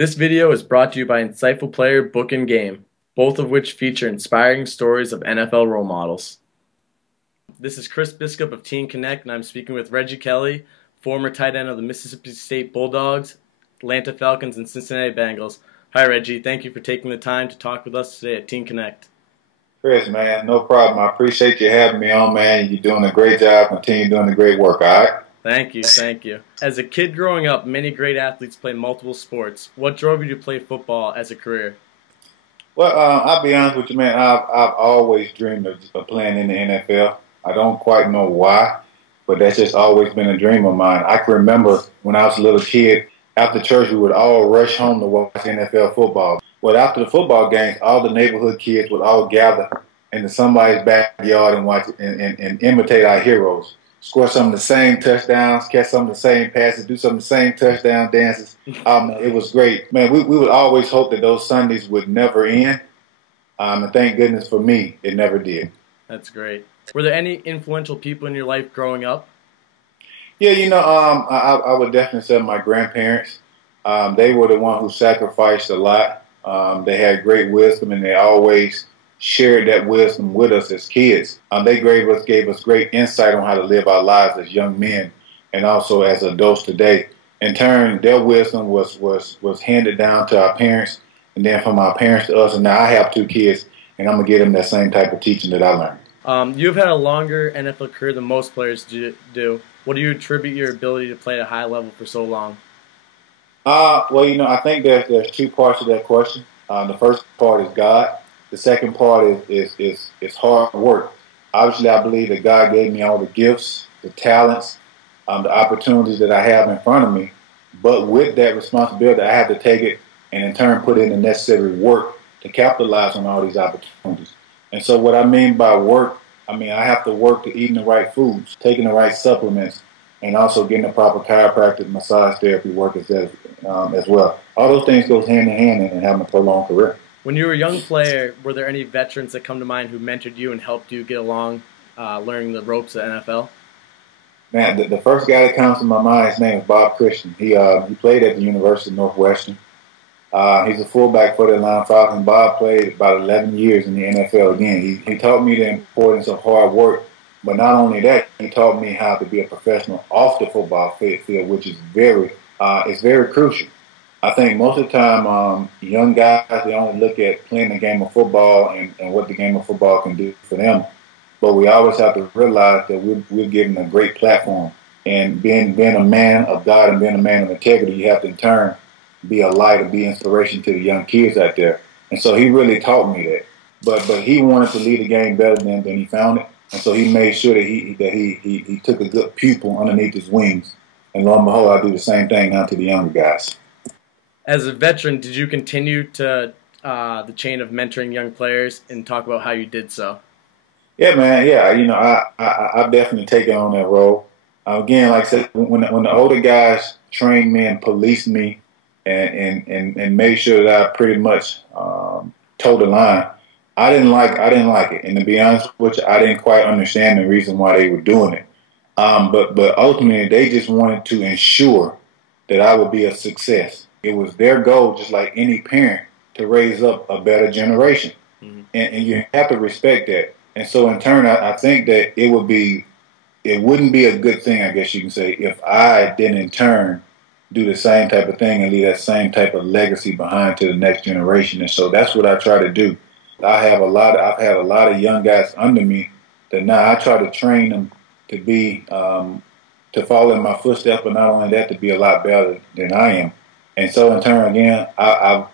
This video is brought to you by Insightful Player Book and Game, both of which feature inspiring stories of NFL role models. This is Chris Biscup of Teen Connect, and I'm speaking with Reggie Kelly, former tight end of the Mississippi State Bulldogs, Atlanta Falcons, and Cincinnati Bengals. Hi, Reggie. Thank you for taking the time to talk with us today at Teen Connect. Chris, man, no problem. I appreciate you having me on, man. You're doing a great job. Continue doing the great work, all right? Thank you, thank you. As a kid growing up, many great athletes play multiple sports. What drove you to play football as a career? Well, I'll be honest with you, man. I've always dreamed of playing in the NFL. I don't quite know why, but that's just always been a dream of mine. I can remember when I was a little kid, after church, we would all rush home to watch NFL football. Well, after the football games, all the neighborhood kids would all gather into somebody's backyard and watch and imitate our heroes. Score some of the same touchdowns, catch some of the same passes, do some of the same touchdown dances. It was great. Man, we would always hope that those Sundays would never end. And thank goodness for me, it never did. That's great. Were there any influential people in your life growing up? Yeah, I would definitely say my grandparents. They were the one who sacrificed a lot. They had great wisdom, and they always shared that wisdom with us as kids. They gave us great insight on how to live our lives as young men and also as adults today. In turn, their wisdom was handed down to our parents, and then from our parents to us. And now I have two kids, and I'm going to give them that same type of teaching that I learned. You've had a longer NFL career than most players do. What do you attribute your ability to play at a high level for so long? Well, I think there's two parts to that question. The first part is God. The second part is hard work. Obviously, I believe that God gave me all the gifts, the talents, the opportunities that I have in front of me. But with that responsibility, I have to take it and in turn put in the necessary work to capitalize on all these opportunities. And so what I mean by work, I have to work to eating the right foods, taking the right supplements, and also getting the proper chiropractic massage therapy work as well. All those things go hand in hand in having a prolonged career. When you were a young player, were there any veterans that come to mind who mentored you and helped you get along learning the ropes of the NFL? Man, the first guy that comes to my mind, his name is Bob Christian. He played at the University of Northwestern. He's a fullback for the Atlanta Falcons. Bob played about 11 years in the NFL again. He taught me the importance of hard work, but not only that, he taught me how to be a professional off the football field, which is very crucial. I think most of the time, young guys, they only look at playing the game of football and what the game of football can do for them. But we always have to realize that we're given a great platform. And being a man of God and being a man of integrity, you have to in turn be a light and be inspiration to the young kids out there. And so he really taught me that. But he wanted to lead the game better than he found it. And so he made sure that he took a good pupil underneath his wings. And lo and behold, I do the same thing now to the younger guys. As a veteran, did you continue to the chain of mentoring young players and talk about how you did so? Yeah, man. Yeah, I've definitely taken on that role. Again, like I said, when the older guys trained me and policed me and made sure that I pretty much toed the line, I didn't like it. And to be honest with you, I didn't quite understand the reason why they were doing it. But ultimately, they just wanted to ensure that I would be a success. It was their goal, just like any parent, to raise up a better generation. Mm-hmm. And you have to respect that. And so in turn, I think that it wouldn't be a good thing, I guess you can say, if I didn't in turn do the same type of thing and leave that same type of legacy behind to the next generation. And so that's what I try to do. I've had a lot of young guys under me that now I try to train them to be, to follow in my footsteps, but not only that, to be a lot better than I am. And so in turn, again, I've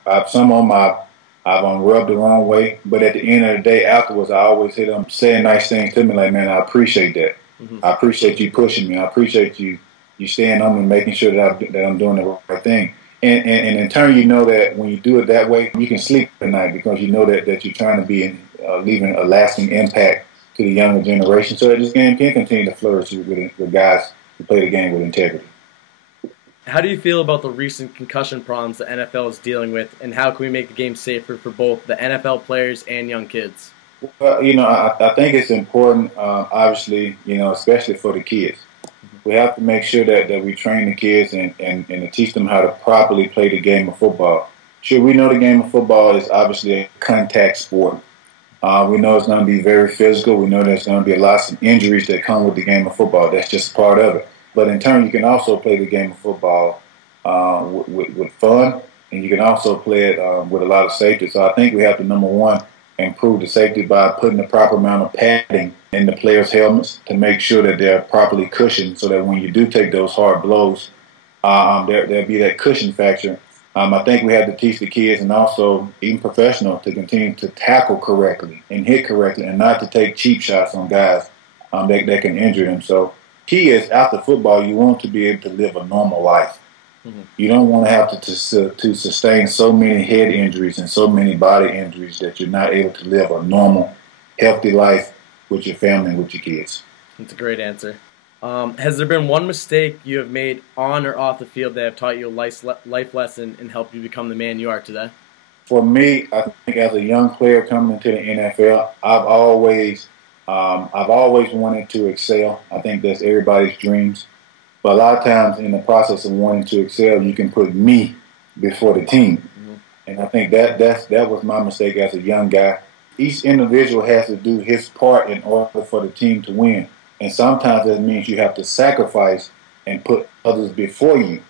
rubbed the wrong way. But at the end of the day, afterwards, I always hear them saying nice things to me like, man, I appreciate that. Mm-hmm. I appreciate you pushing me. I appreciate you staying on me and making sure that I'm doing the right thing. And in turn, you know that when you do it that way, you can sleep at night because you know that you're trying to be leaving a lasting impact to the younger generation so that this game can continue to flourish with guys who play the game with integrity. How do you feel about the recent concussion problems the NFL is dealing with, and how can we make the game safer for both the NFL players and young kids? Well, I think it's important, obviously, especially for the kids. we have to make sure that we train the kids and to teach them how to properly play the game of football. Sure, we know the game of football is obviously a contact sport. We know it's going to be very physical. We know there's going to be lots of injuries that come with the game of football. That's just part of it. But in turn, you can also play the game of football with fun, and you can also play it with a lot of safety. So I think we have to, number one, improve the safety by putting the proper amount of padding in the players' helmets to make sure that they're properly cushioned so that when you do take those hard blows, there'll be that cushion factor. I think we have to teach the kids and also even professionals to continue to tackle correctly and hit correctly and not to take cheap shots on guys that can injure them. So key is after football, you want to be able to live a normal life. Mm-hmm. You don't want to have to sustain so many head injuries and so many body injuries that you're not able to live a normal, healthy life with your family and with your kids. That's a great answer. Has there been one mistake you have made on or off the field that have taught you a life lesson and helped you become the man you are today? For me, I think as a young player coming into the NFL, I've always wanted to excel. I think that's everybody's dreams. But a lot of times in the process of wanting to excel, you can put me before the team. Mm-hmm. And I think that was my mistake as a young guy. Each individual has to do his part in order for the team to win. And sometimes that means you have to sacrifice and put others before you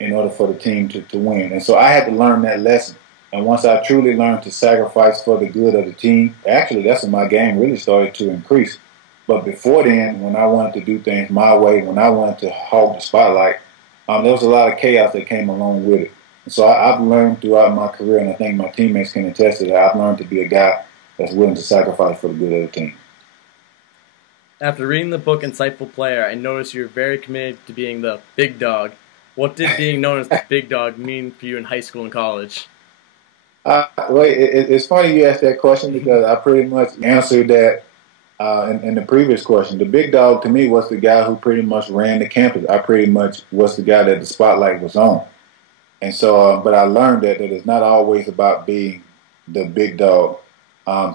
in order for the team to win. And so I had to learn that lesson. And once I truly learned to sacrifice for the good of the team, actually that's when my game really started to increase. But before then, when I wanted to do things my way, when I wanted to hog the spotlight, there was a lot of chaos that came along with it. And so I've learned throughout my career, and I think my teammates can attest to that, I've learned to be a guy that's willing to sacrifice for the good of the team. After reading the book Insightful Player, I noticed you're very committed to being the big dog. What did being known as the big dog mean for you in high school and college? It's funny you asked that question because I pretty much answered that in the previous question. The big dog to me was the guy who pretty much ran the campus. I pretty much was the guy that the spotlight was on. And so, but I learned that it's not always about being the big dog.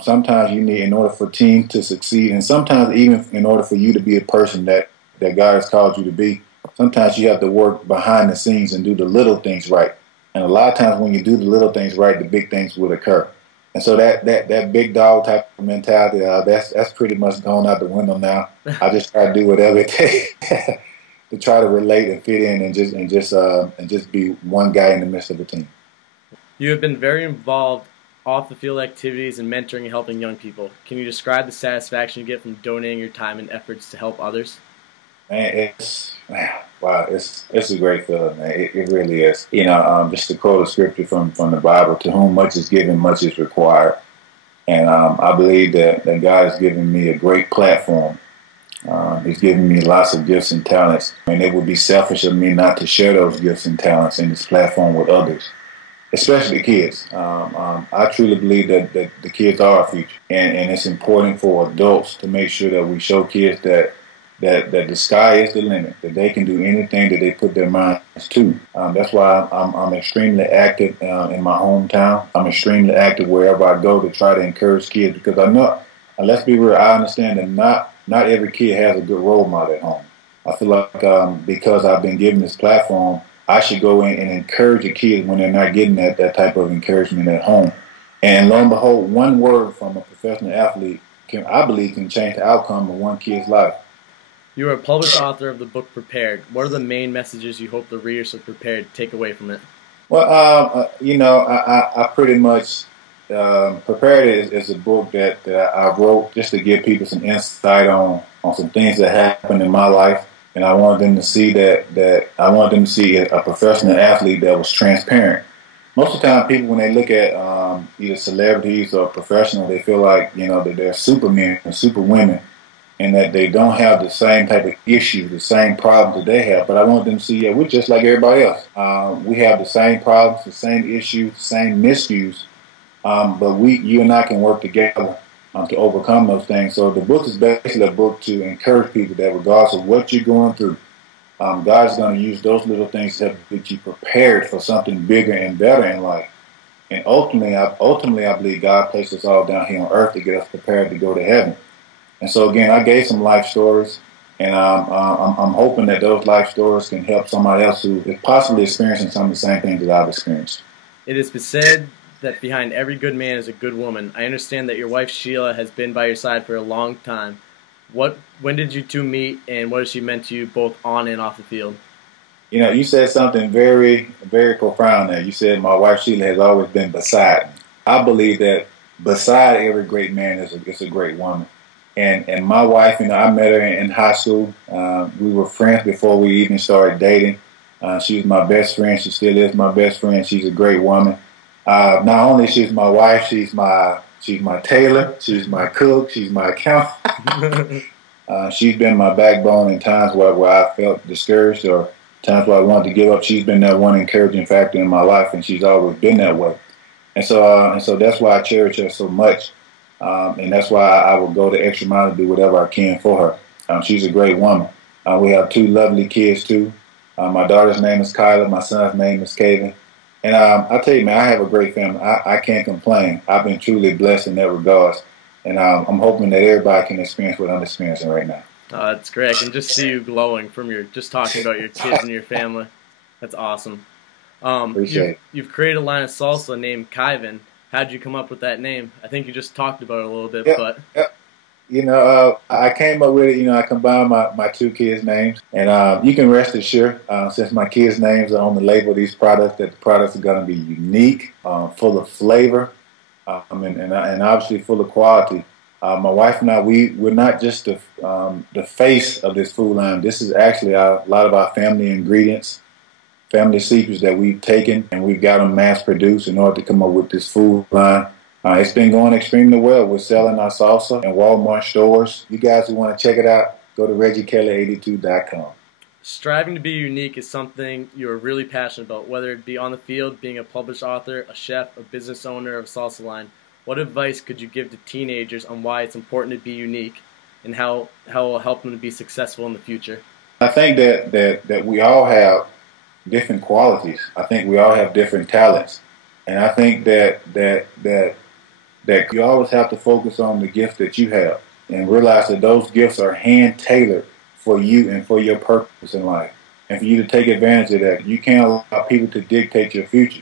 Sometimes you need, in order for teams to succeed, and sometimes even in order for you to be a person that God has called you to be, sometimes you have to work behind the scenes and do the little things right. And a lot of times when you do the little things right, the big things will occur. And so that big dog type of mentality, that's pretty much gone out the window now. I just try to do whatever it takes to try to relate and fit in and just be one guy in the midst of a team. You have been very involved off the field activities and mentoring and helping young people. Can you describe the satisfaction you get from donating your time and efforts to help others? Man, it's a great feeling, man. It really is. You know, just to quote a scripture from the Bible, to whom much is given, much is required. And I believe that God has given me a great platform. He's given me lots of gifts and talents. And it would be selfish of me not to share those gifts and talents in this platform with others, especially the kids. I truly believe that the kids are our future. And it's important for adults to make sure that we show kids that the sky is the limit, that they can do anything that they put their minds to. That's why I'm extremely active in my hometown. I'm extremely active wherever I go to try to encourage kids, because I know, and let's be real, I understand that not every kid has a good role model at home. I feel like because I've been given this platform, I should go in and encourage the kids when they're not getting that type of encouragement at home. And lo and behold, one word from a professional athlete I believe can change the outcome of one kid's life. You are a published author of the book Prepared. What are the main messages you hope the readers of Prepared take away from it? Well, I pretty much Prepared is a book that I wrote just to give people some insight on some things that happened in my life, and I wanted them to see that I wanted them to see a professional athlete that was transparent. Most of the time, people, when they look at either celebrities or professionals, they feel like that they're supermen and superwomen, and that they don't have the same type of issues, the same problems that they have. But I want them to see, we're just like everybody else. We have the same problems, the same issues, the same miscues, but you and I can work together to overcome those things. So the book is basically a book to encourage people that regardless of what you're going through, God is going to use those little things to help get you prepared for something bigger and better in life. And ultimately, I believe God placed us all down here on earth to get us prepared to go to heaven. And so again, I gave some life stories. And I'm hoping that those life stories can help somebody else who is possibly experiencing some of the same things that I've experienced. It has been said that behind every good man is a good woman. I understand that your wife Sheila has been by your side for a long time. When did you two meet, and what has she meant to you both on and off the field? You know, you said something very, very profound there. You said my wife Sheila has always been beside me. I believe that beside every great man is a great woman. And my wife, you know, I met her in high school. We were friends before we even started dating. She was my best friend. She still is my best friend. She's a great woman. Not only she's my wife, she's my tailor, she's my cook, she's my accountant. She's been my backbone in times where I felt discouraged or times where I wanted to give up. She's been that one encouraging factor in my life, and she's always been that way. And so that's why I cherish her so much, and that's why I will go the extra mile to do whatever I can for her. She's a great woman. We have two lovely kids too. My daughter's name is Kyla. My son's name is Kaven. And I tell you, man, I have a great family. I can't complain. I've been truly blessed in that regards. And I'm hoping that everybody can experience what I'm experiencing right now. Oh, that's great. I can just see you glowing from your just talking about your kids and your family. That's awesome. Appreciate it. You've created a line of salsa named Kyven. How'd you come up with that name? I think you just talked about it a little bit, but you know, I came up with it. You know, I combined my two kids' names, and you can rest assured, since my kids' names are on the label of these products, that the products are going to be unique, full of flavor, and obviously full of quality. My wife and I, we're not just the face of this food line. This is actually a lot of our family ingredients, family secrets that we've taken and we've got them mass produced in order to come up with this food line. It's been going extremely well. We're selling our salsa in Walmart stores. You guys who want to check it out, go to ReggieKelly82.com. Striving to be unique is something you're really passionate about, whether it be on the field, being a published author, a chef, a business owner of a salsa line. What advice could you give to teenagers on why it's important to be unique and how it will help them to be successful in the future? I think that we all have different qualities. I think we all have different talents. And I think that you always have to focus on the gift that you have and realize that those gifts are hand-tailored for you and for your purpose in life. And for you to take advantage of that, you can't allow people to dictate your future.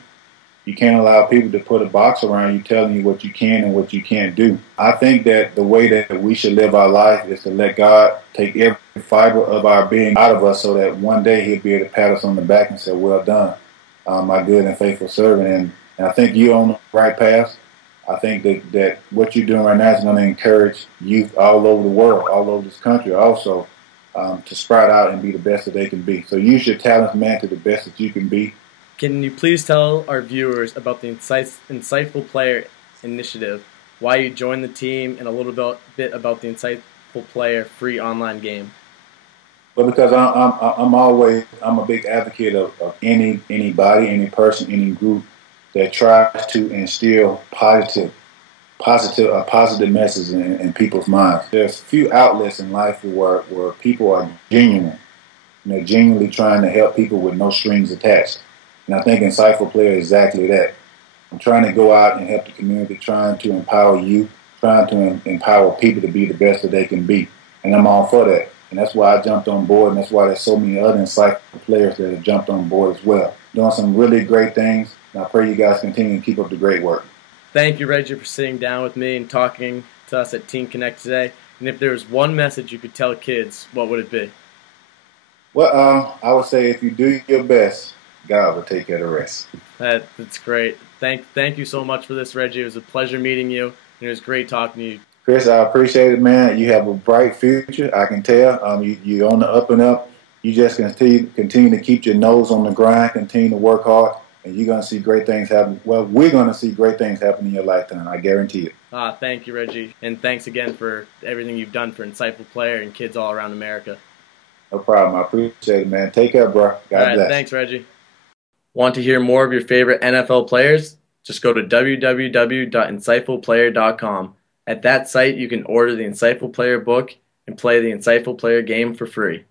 You can't allow people to put a box around you telling you what you can and what you can't do. I think that the way that we should live our life is to let God take every fiber of our being out of us so that one day He'll be able to pat us on the back and say, well done, my good and faithful servant. And I think you're on the right path. I think that what you're doing right now is going to encourage youth all over the world, all over this country also, to sprout out and be the best that they can be. So use your talents, man, to the best that you can be. Can you please tell our viewers about the Insightful Player Initiative, why you joined the team, and a little bit about the Insightful Player free online game? Well, because I'm a big advocate of anybody, any person, any group that tries to instill positive messages in people's minds. There's few outlets in life where people are genuine. They're genuinely trying to help people with no strings attached. And I think Insightful Player is exactly that. I'm trying to go out and help the community, trying to empower youth, trying to empower people to be the best that they can be. And I'm all for that. And that's why I jumped on board, and that's why there's so many other Insightful players that have jumped on board as well. Doing some really great things, and I pray you guys continue to keep up the great work. Thank you, Reggie, for sitting down with me and talking to us at Teen Connect today. And if there was one message you could tell kids, what would it be? Well, I would say if you do your best, God will take care of the rest. That's great. Thank you so much for this, Reggie. It was a pleasure meeting you, and it was great talking to you. Chris, I appreciate it, man. You have a bright future, I can tell. You're on the up and up. You just continue to keep your nose on the grind, continue to work hard, and you're going to see great things happen. Well, we're going to see great things happen in your lifetime. I guarantee it. Thank you, Reggie. And thanks again for everything you've done for Insightful Player and kids all around America. No problem. I appreciate it, man. Take care, bro. God bless. Thanks, Reggie. Want to hear more of your favorite NFL players? Just go to www.insightfulplayer.com. At that site, you can order the Insightful Player book and play the Insightful Player game for free.